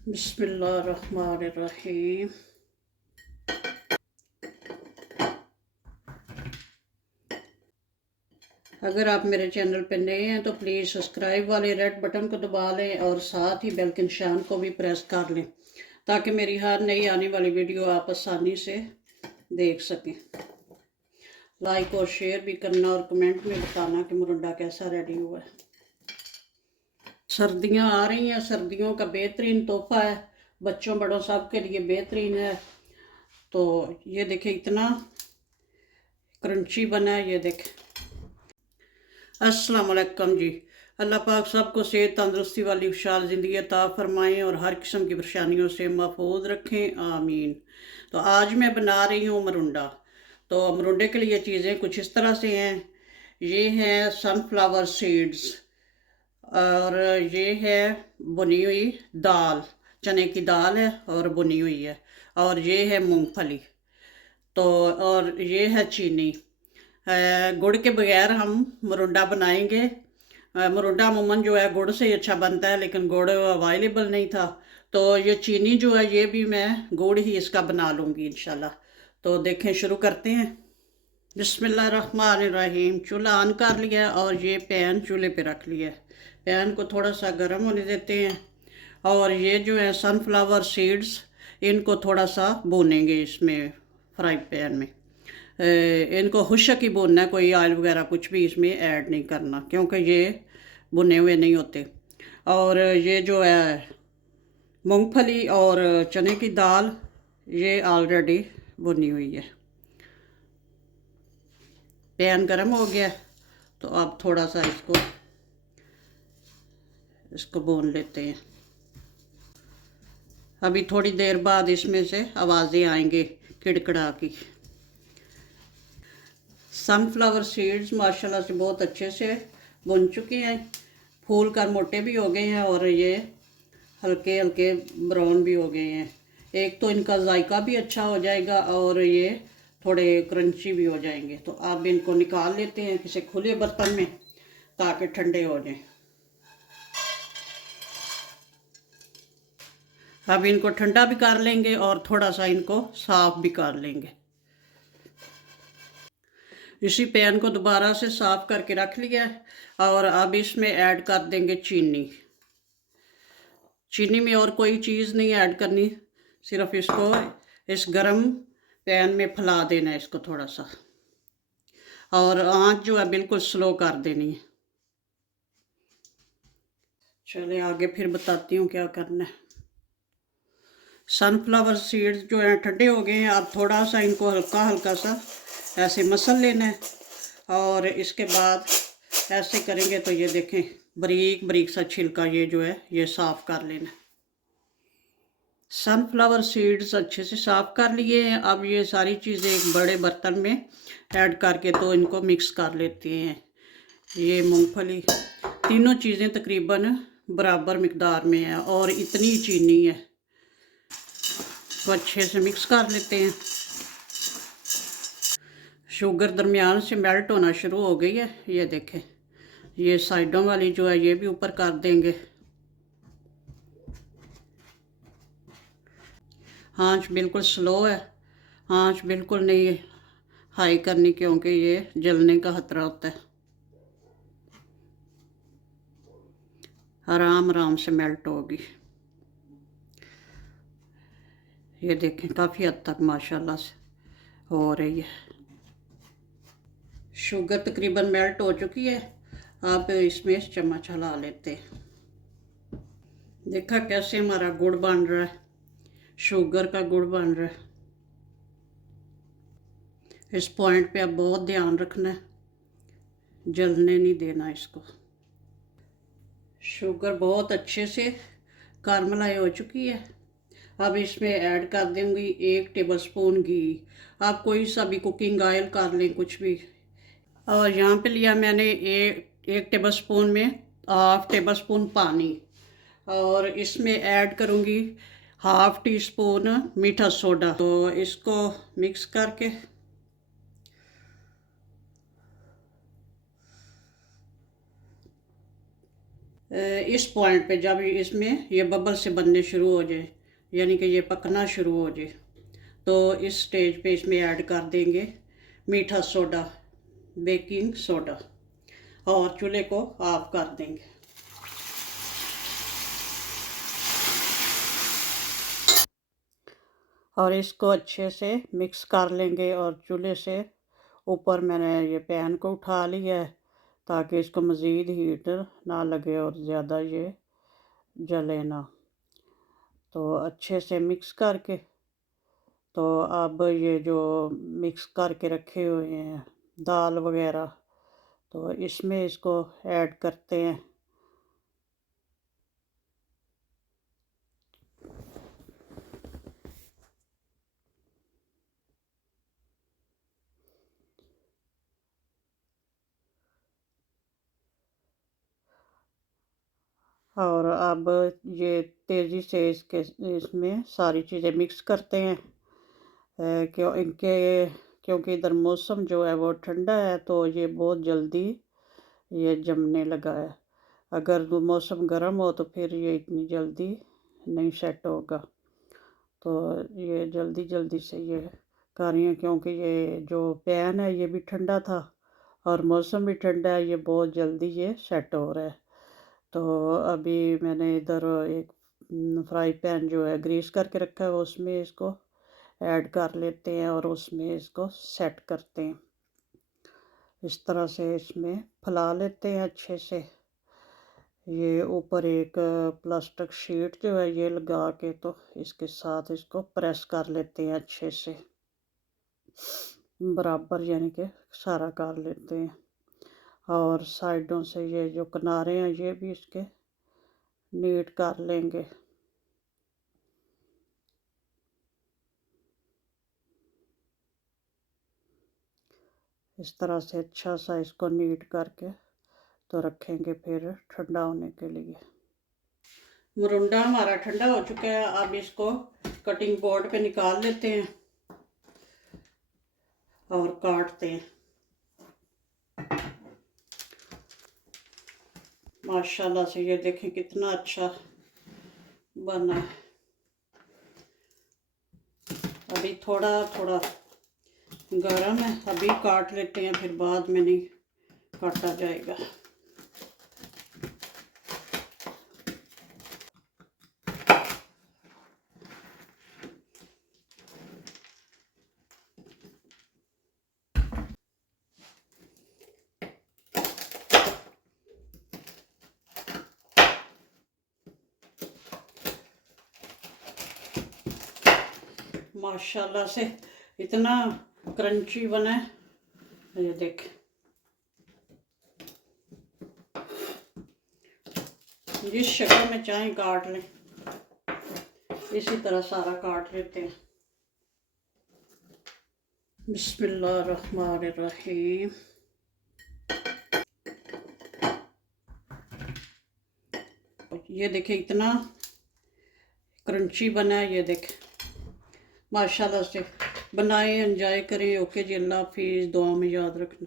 बिस्मिल्लाहिर्रहमानिर्रहीम। अगर आप मेरे चैनल पर नए हैं तो प्लीज़ सब्सक्राइब वाले रेड बटन को दबा लें और साथ ही बेल के निशान को भी प्रेस कर लें ताकि मेरी हर नई आने वाली वीडियो आप आसानी से देख सकें। लाइक और शेयर भी करना और कमेंट में बताना कि मुरंडा कैसा रेडी हुआ है। सर्दियाँ आ रही हैं, सर्दियों का बेहतरीन तोहफा है, बच्चों बड़ों सब के लिए बेहतरीन है। तो ये देखें इतना क्रंची बना है, ये देखें। अस्सलाम वालेकुम जी। अल्लाह पाक सबको सेहत तंदुरुस्ती वाली खुशहाल ज़िंदगी अता फ़रमाएँ और हर किस्म की परेशानियों से महफूज रखें, आमीन। तो आज मैं बना रही हूँ मरुंडा। तो मरुंडे के लिए चीज़ें कुछ इस तरह से हैं। ये हैं सनफ्लावर सीड्स और ये है बुनी हुई दाल, चने की दाल है और बुनी हुई है। और ये है मूंगफली। तो और ये है चीनी। गुड़ के बगैर हम मरुंडा बनाएंगे। मरुंडा अमूमन जो है गुड़ से ही अच्छा बनता है, लेकिन गुड़ अवेलेबल नहीं था, तो ये चीनी जो है ये भी मैं गुड़ ही इसका बना लूँगी इंशाल्लाह। तो देखें, शुरू करते हैं। बिस्मिल्लाहिर्रहमानिर्रहीम। चूल्हा ऑन कर लिया और ये पैन चूल्हे पे रख लिया है। पैन को थोड़ा सा गर्म होने देते हैं और ये जो है सनफ्लावर सीड्स, इनको थोड़ा सा भूनेंगे इसमें फ्राई पैन में। इनको खुशक ही भूनना है, कोई ऑयल वगैरह कुछ भी इसमें ऐड नहीं करना क्योंकि ये भुने हुए नहीं होते। और ये जो है मूंगफली और चने की दाल, ये ऑलरेडी भुनी हुई है। पैन गर्म हो गया तो अब थोड़ा सा इसको भून लेते हैं। अभी थोड़ी देर बाद इसमें से आवाज़ें आएंगी किड़किड़ा की। सनफ्लावर सीड्स माशाल्लाह से बहुत अच्छे से बुन चुके हैं, फूल कर मोटे भी हो गए हैं और ये हल्के हल्के ब्राउन भी हो गए हैं। एक तो इनका जायका भी अच्छा हो जाएगा और ये थोड़े क्रंची भी हो जाएंगे। तो अब इनको निकाल लेते हैं किसी खुले बर्तन में ताकि ठंडे हो जाएं। अब इनको ठंडा भी कर लेंगे और थोड़ा सा इनको साफ़ भी कर लेंगे। इसी पैन को दोबारा से साफ़ करके रख लिया है और अब इसमें ऐड कर देंगे चीनी। चीनी में और कोई चीज़ नहीं ऐड करनी, सिर्फ इसको इस गरम पैन में फैला देना है इसको थोड़ा सा, और आंच जो है बिल्कुल स्लो कर देनी है। चले आगे फिर बताती हूँ क्या करना है। सनफ्लावर सीड्स जो हैं ठंडे हो गए हैं। अब थोड़ा सा इनको हल्का हल्का सा ऐसे मसल लेना है और इसके बाद ऐसे करेंगे तो ये देखें बारीक बारीक सा छिलका ये जो है ये साफ़ कर लेना है। सनफ्लावर सीड्स अच्छे से साफ़ कर लिए हैं। अब ये सारी चीज़ें एक बड़े बर्तन में ऐड करके तो इनको मिक्स कर लेते हैं। ये मूंगफली, तीनों चीज़ें तकरीबन बराबर मिकदार में है और इतनी चीनी है, तो अच्छे से मिक्स कर लेते हैं। शुगर दरमियान से मेल्ट होना शुरू हो गई है, ये देखें। ये साइडों वाली जो है ये भी ऊपर कर देंगे। आंच बिल्कुल स्लो है, आंच बिल्कुल नहीं हाई करनी क्योंकि ये जलने का खतरा होता है। आराम आराम से मेल्ट होगी। ये देखें काफ़ी हद तक माशाल्लाह से हो रही है। शुगर तकरीबन मेल्ट हो चुकी है। अब इसमें चम्मच हिला लेते हैं। देखा कैसे हमारा गुड़ बन रहा है, शुगर का गुड़ बन रहा है। इस पॉइंट पे अब बहुत ध्यान रखना है, जलने नहीं देना इसको। शुगर बहुत अच्छे से कारामलाइज हो चुकी है। अब इसमें ऐड कर दूंगी 1 टेबलस्पून घी। आप कोई सा भी कुकिंग ऑयल कर लें, कुछ भी। और यहाँ पे लिया मैंने एक टेबलस्पून में हाफ टेबल स्पून पानी, और इसमें ऐड करूँगी हाफ टी स्पून मीठा सोडा। तो इसको मिक्स करके इस पॉइंट पे जब इसमें ये बबल से बनने शुरू हो जाए, यानी कि ये पकना शुरू हो जाए, तो इस स्टेज पे इसमें ऐड कर देंगे मीठा सोडा, बेकिंग सोडा, और चूल्हे को ऑफ कर देंगे। और इसको अच्छे से मिक्स कर लेंगे। और चूल्हे से ऊपर मैंने ये पैन को उठा लिया है ताकि इसको मज़ीद हीट ना लगे और ज़्यादा ये जले ना। तो अच्छे से मिक्स करके, तो अब ये जो मिक्स करके रखे हुए हैं दाल वगैरह, तो इसमें इसको ऐड करते हैं। और अब ये तेज़ी से इसमें सारी चीज़ें मिक्स करते हैं। क्योंकि इधर मौसम जो है वो ठंडा है, तो ये बहुत जल्दी ये जमने लगा है। अगर मौसम गर्म हो तो फिर ये इतनी जल्दी नहीं सेट होगा। तो ये जल्दी जल्दी से ये कर रही हैं, क्योंकि ये जो पैन है ये भी ठंडा था और मौसम भी ठंडा है, ये बहुत जल्दी ये सेट हो रहा है। तो अभी मैंने इधर एक फ्राई पैन जो है ग्रीस करके रखा है, उसमें इसको ऐड कर लेते हैं और उसमें इसको सेट करते हैं। इस तरह से इसमें फैला लेते हैं अच्छे से। ये ऊपर एक प्लास्टिक शीट जो है ये लगा के, तो इसके साथ इसको प्रेस कर लेते हैं अच्छे से बराबर, यानी कि सारा कर लेते हैं। और साइडों से ये जो किनारे हैं ये भी इसके नीट कर लेंगे। इस तरह से अच्छा सा इसको नीट करके तो रखेंगे फिर ठंडा होने के लिए। मरुंडा हमारा ठंडा हो चुका है। अब इसको कटिंग बोर्ड पे निकाल लेते हैं और काटते हैं। माशाल्लाह से ये देखें कितना अच्छा बना है। अभी थोड़ा थोड़ा गरम है, अभी काट लेते हैं, फिर बाद में नहीं काटा जाएगा। माशाल्लाह से इतना क्रंची बना है, ये देख। जिस शक्ल में चाहें काट लें, इसी तरह सारा काट लेते हैं। बिस्मिल्लाहिर्रहमानिर्रहीम। ये देखें इतना क्रंची बना है, ये देख। माशाल्लाह से बनाएं, एंजॉय करें। ओके जी, अल्लाह हाफिज़। दुआ में याद रखना।